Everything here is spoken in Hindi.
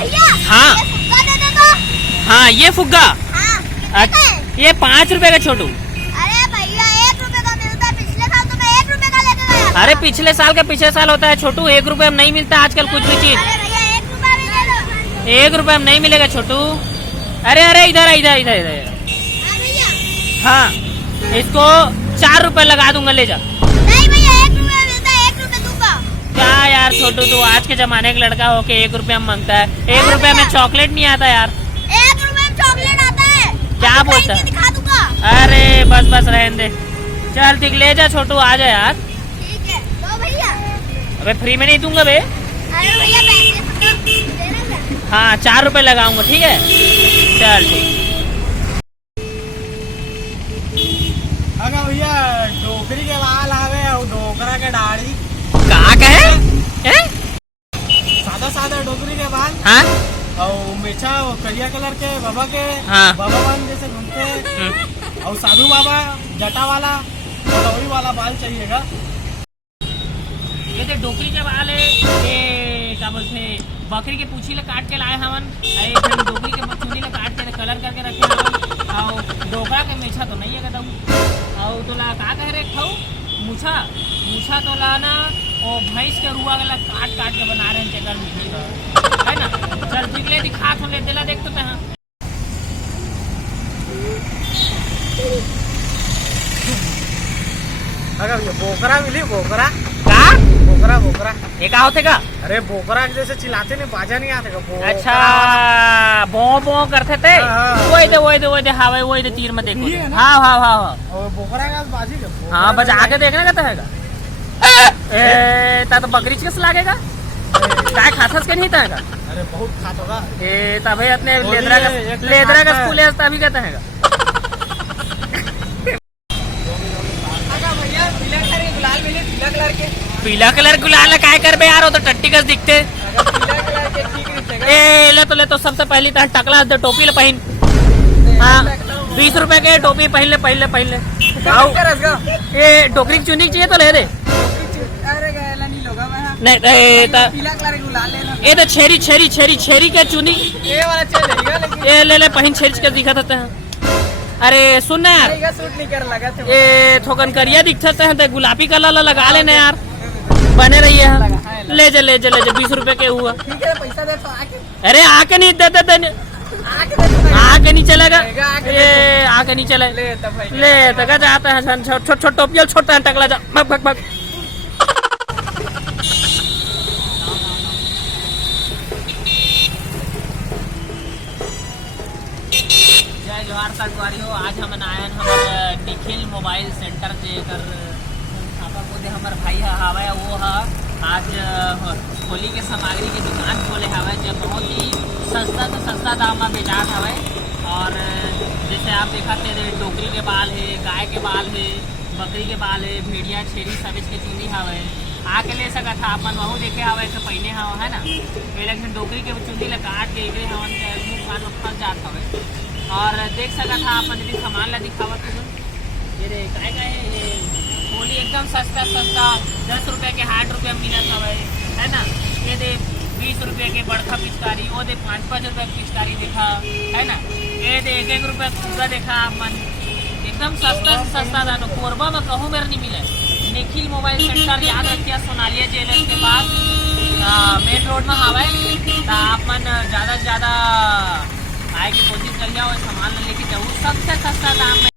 भैया हाँ ये फुग्गा दे दो तो। हाँ ये फुग्गा हाँ कितने का है? ये 5 रुपए का छोटू। अरे भैया 1 रुपए का मिलता है, पिछले साल तो मैं 1 रुपए का लेके गया था। अरे पिछले साल का पिछले साल होता है छोटू, 1 रुपए में नहीं मिलता आजकल कुछ भी चीज। अरे भैया 1 रुपया भी दे दो। 1 रुपए में नहीं मिलेगा छोटू। अरे अरे इधर इधर इधर इधर। हाँ भैया। हाँ इसको 4 रुपए लगा दूंगा, ले जा। नहीं भैया 1 रुपया मिलता है, 1 रुपया दूंगा। क्या यार छोटू, तू आज के जमाने का लड़का होके 1 रुपया में मांगता है? 1 रुपया में चॉकलेट नहीं आता यार। 1 रुपये में चॉकलेट आता है। क्या बोलता है? दिखा दूंगा। अरे बस बस रहने दे, चल ठीक ले जा छोटू, आ जा यार। ठीक है दो भैया। अबे फ्री में नहीं दूंगा बे। अरे भैया पैसे देना क्या? हाँ 4 रुपए लगाऊंगा, ठीक है चल ठीक। अगर भैया डोकरी के बाल आवे और डोकरा के दाढ़ी, कहाँ का है? सादा सादा डोकरी के बाल हाँ और मीठा और करिया कलर के बाबा के, हाँ। बाबा बान जैसे घूमते हैं, और साधु बाबा जटा वाला लौरी वाला बाल चाहिएगा। ये तो डोकरी के बाल है, ये क्या बोलते हैं, बकरी के पूछी ले काट के लाए हमन, फिर डोकरी के चुनी ले काट के कलर करके रखे हमन, और डोकरा के मेछा तो नहीं है कहता, और तो ला का कह रहे खाऊ मूछा मूछा तो ला ना, और भैंस के रुआ वाला काट काट के बना रहे हैं चकर मीठी है ना। चल ठीक ले दिखा थो ले दिला देख तो कहाँ। अगर भैया बोकरा मिली, बोकरा का बोकरा बोकरा ये का होते का? अरे बोकरा के जैसे चिल्लाते नहीं, बाजा नहीं आते का। अच्छा बो बो करते थे, हाँ। वही दे हवा वही दे तीर में देखो। ये है ना? हाँ हाँ हाँ हाँ और बोकरा का बाजी का। हाँ बस आगे देखने का तो हैगा। ए ता तो बकरी चिकस लागेगा, काय खाथस के नहीं ताएगा। अरे बहुत खात होगा। ए तबे अपने बोलिए, लेदरा का एक लेदरा का खाता है। स्कूल है तभी कहता हैगा। पीला कलर गुलाल काय करबे यार, वो तो टट्टी कस दिखते। ए ले तो सबसे पहली तो टकला दे टोपी ले पहन। हाँ 20 रुपए के टोपी पहन ले पहले। ये डोकरी की चुनी चाहिए तो ले दे। नहीं ये तो छेरी के चुनी ये ले पहन छेरी के दिखा था। अरे सुन ना यार, ये थोकन करिया दिखता है तो गुलाबी कलर लगा लेना यार, बने रही है। ले जा 20 रुपए के हुआ। पैसा दे तो आके। अरे आके नहीं देते, आके नहीं चलेगा ये, आके नहीं चले ले तक जाता है छोट टोपियल छोटा है टकला जा भग भग। जय जोहार संगवारी हो, आज हम आयन हमारे निखिल मोबाइल सेंटर से कर आपा को दे हमारे भाई हवा वो है आज होली के सामग्री की दुकान खोले हवा जो बहुत ही सस्ता दाम में बेचात हवा। और जैसे आप देखा थे डोकरी के बाल है, गाय के बाल है, बकरी के बाल है, भेड़िया छेरी सब इसके चुनी हवा आके ले सका था अपन वहू देखे हवा के पहने हवा है ना। लेकिन डोकरी के चुनी ले काट के इधर हवन मुँह कान में फंस जात हवे। और देख सका था अपन यदि सामान ला दिखावत ये काय का है होली एकदम सस्ता 10 रुपए के 8 रुपये में मिलत हवे है ना। ये दे 20 रुपए के बड़का पिचकारी, वो दे 5 रुपए की पिचकारी देखा है ना। ये दे 1 रुपये पूरा देखा मन, एकदम सस्ता दानो कोरबा में कहूँ मेरे नहीं मिले। निखिल मोबाइल सेंटर याद रखिए, सोनालिया ज्वेलर्स के पास मेन रोड में हवा। तो आप मन ज़्यादा से ज़्यादा आए की कोशिश करिए और सामान लेके जाऊँ, सबसे सस्ता दाम में